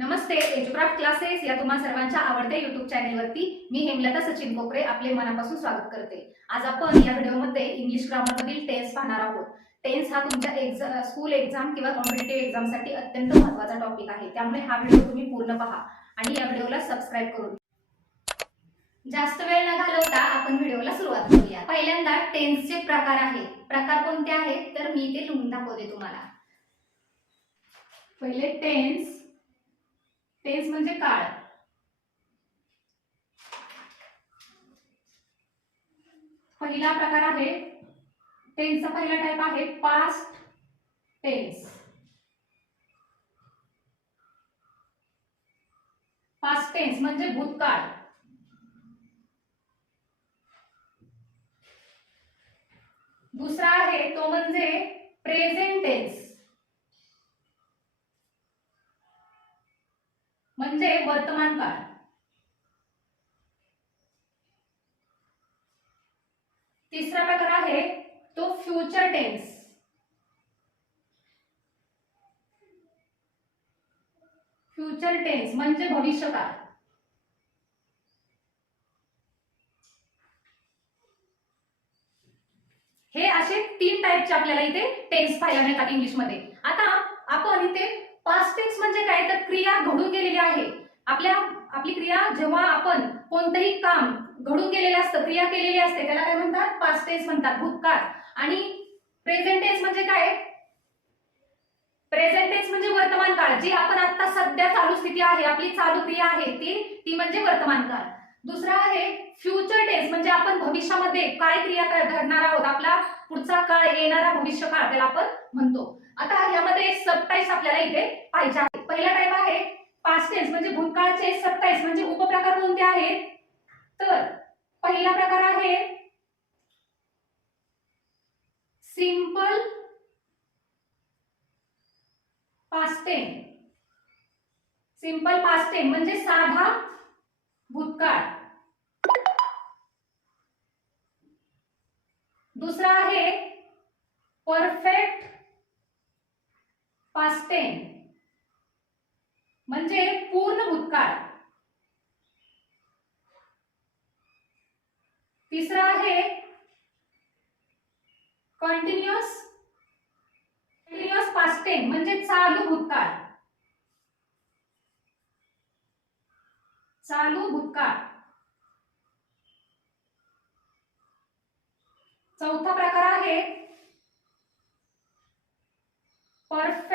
नमस्ते एज्युक्राफ्ट classes या तुम्हा सर्वांच्या आवडत्या युट्यूब चॅनेलवरती मी हेमलता सचिन कोकरे आपले मनापासून स्वागत करते. आज आपण या व्हिडिओमध्ये इंग्लिश ग्रामरमधील टेन्स पाहणार आहोत. टेन्स हा तुमच्या एक्झाम स्कूल एक्झाम किंवा कॉम्पिटेटिव्ह एक्झामसाठी अत्यंत महत्त्वाचा टॉपिक आहे. त्यामुळे हा व्हिडिओ तुम्ही पूर्ण पहा आणि या व्हिडिओला सबस्क्राईब करून जास्त वेळ न घालवता आपण व्हिडिओला सुरुवात करूया. पहिल्यांदा टेन्सचे प्रकार आहेत. प्रकार कोणते आहेत? तर मी ते लिहून दाखवते तुम्हाला. पहिले टेन्स टेन्स म्हणजे काळ. पहिला प्रकार आहे टेन्सचा पहिला टाईप आहे पास्ट टेन्स पास्ट टेन्स म्हणजे भूतकाळ. दुसरा आहे तो म्हणजे प्रेझेंट टेन्स म्हणजे वर्तमान काळ. तिसरा प्रकार आहे तो फ्युचर टेन्स फ्युचर टेन्स म्हणजे भविष्यकाळ. हे असे तीन टाईपचे आपल्याला इथे टेन्स पाहायला मिळतात इंग्लिशमध्ये आता आपण इथे पास्ट टेन्स म्हणजे काय? तर क्रिया घडून गेलेली आहे. आपल्या आपली क्रिया जेव्हा आपण कोणतंही काम घडून गेलेलं असतं क्रिया केलेली असते त्याला काय म्हणतात? पास्ट टेन्स म्हणतात भूतकाळ. आणि प्रेझेंट टेन्स म्हणजे काय? प्रेझेंट टेन्स म्हणजे वर्तमान काळ. जी आपण आता सध्या चालू स्थिती आहे आपली चालू क्रिया आहे ती ती म्हणजे वर्तमान काळ. दुसरा आहे फ्युचर टेन्स म्हणजे आपण भविष्यामध्ये काय क्रिया कर- घडणार आहोत? आपला पुढचा काळ येणारा भविष्य काळ त्याला आपण म्हणतो. आता यामध्ये सत्तावीस आपल्याला इथे पाहिजे आहे. पहिला टाईप आहे पास्ट टेन्स म्हणजे भूतकाळचे सत्तावीस म्हणजे उपप्रकार कोणते आहेत? तर पहिला प्रकार आहे सिंपल पास्टेन सिंपल पास्टेन म्हणजे साधा भूतकाळ. दुसरा आहे परफेक्ट पास्ट टेन म्हणजे पूर्ण भूतकाळ. तिसरा आहे कंटिन्युअस कंटिन्युअस पास्ट म्हणजे चालू भूतकाळ. चालू भूतकाळ. चौथा प्रकार आहे परफेक्ट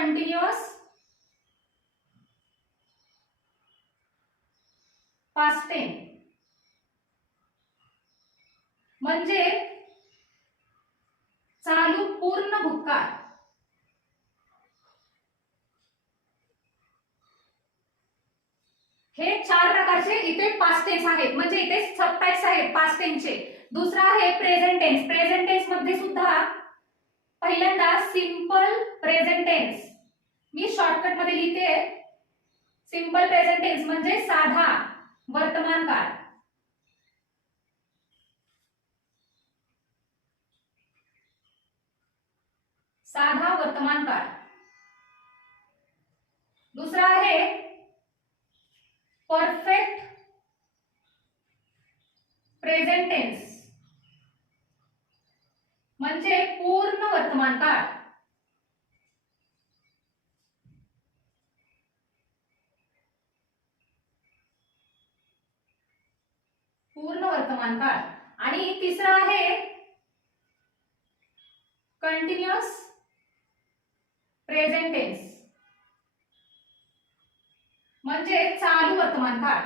कंटिन्युअस पास्ट टेन म्हणजे चालू पूर्ण भूतकाळ. हे चार प्रकारचे इथे पास्ट टेन्स आहेत. म्हणजे इथे सब टाइप्स आहेत पास्ट टेन्सचे दुसरा आहे प्रेझेंट टेन्स प्रेझेंट टेन्समध्ये सुद्धा पहिल्यांदा सिंपल प्रेझेंट टेन्स मी शॉर्टकट मध्ये लिहिते सिंपल प्रेझेंट साधा वर्तमान काळ. साधा वर्तमान काळ. दुसरा आहे परफेक्ट प्रेझेंट पूर्ण वर्तमान काळ. पूर्ण वर्तमान काळ. आणि तिसरा आहे कंटिन्युअस प्रेझेंटेन्स म्हणजे चालू वर्तमान काळ.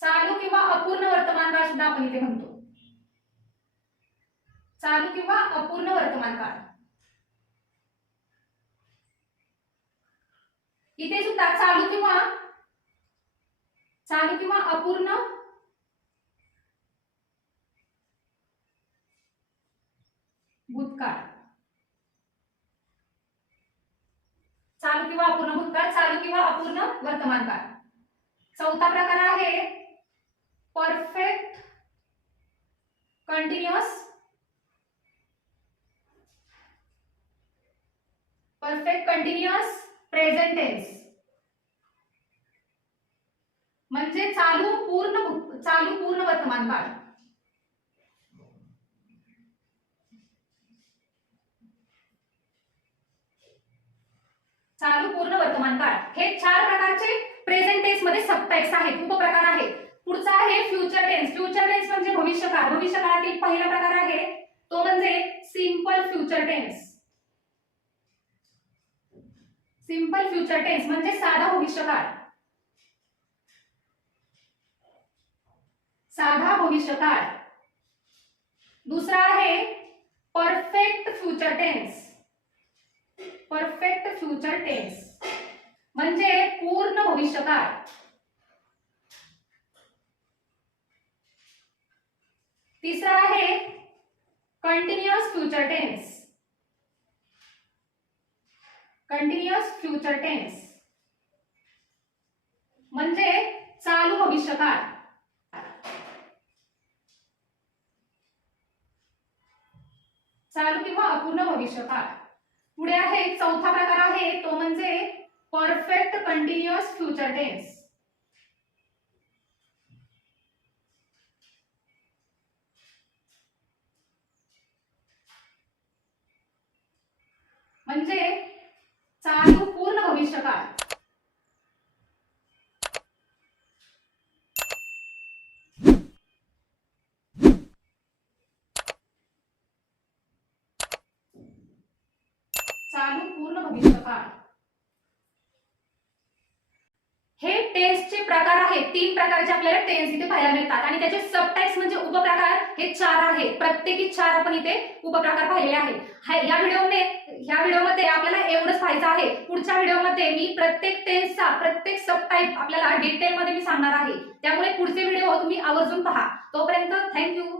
चालू किंवा अपूर्ण वर्तमान काळ सुद्धा आपण इथे म्हणतो. चालू किंवा अपूर्ण वर्तमान काळ. इथे सुद्धा चालू किंवा चालू किंवा अपूर्ण? भूतकाळ. चालू किंवा अपूर्ण भूतकाळ चालू किंवा अपूर्ण वर्तमान काळ चौथा प्रकार आहे perfect continuous. Perfect continuous present tense tense म्हणजे चालू पूर्ण चालू पूर्ण वर्तमान काळ. चालू पूर्ण वर्तमान काळ. हे चार प्रकारचे प्रेझेंट टेन्समध्ये सबटाईप्स आहेत उपप्रकार आहेत. पुढचा आहे फ्युचर टेन्स फ्युचर टेन्स म्हणजे भविष्यकाळ. भविष्यकाळातील पहिला प्रकार आहे तो म्हणजे simple future tense simple future tense म्हणजे साधा भविष्यकाळ. साधा भविष्य भविष्यकाळ. दुसरा आहे perfect future tense perfect future tense पूर्ण भविष्यकाळ. तिसरा आहे continuous future tense continuous future tense म्हणजे चालू भविष्यकाळ. भविष्यकाळ. पुढे आहे चौथा प्रकार आहे तो म्हणजे परफेक्ट कंटिन्युअस फ्युचर टेन्स म्हणजे चालू पूर्ण भविष्यकाळ. हे टेन्सचे प्रकार आहेत. तीन प्रकारचे आपल्याला टेन्स इथे पाहायला मिळतात. आणि त्याचे सबटाईप्स म्हणजे उपप्रकार हे चार आहेत. प्रत्येकी चार आपण इथे उपप्रकार पाहिलेले आहेत. या व्हिडिओने ह्या व्हिडिओमध्ये आपल्याला एवढंच पाहायचं आहे. पुढच्या व्हिडिओमध्ये मी प्रत्येक टेन्सचा प्रत्येक सबटाईप आपल्याला डिटेलमध्ये मी सांगणार आहे. त्यामुळे पुढचे व्हिडिओ तुम्ही आवर्जून पहा. तोपर्यंत थँक्यू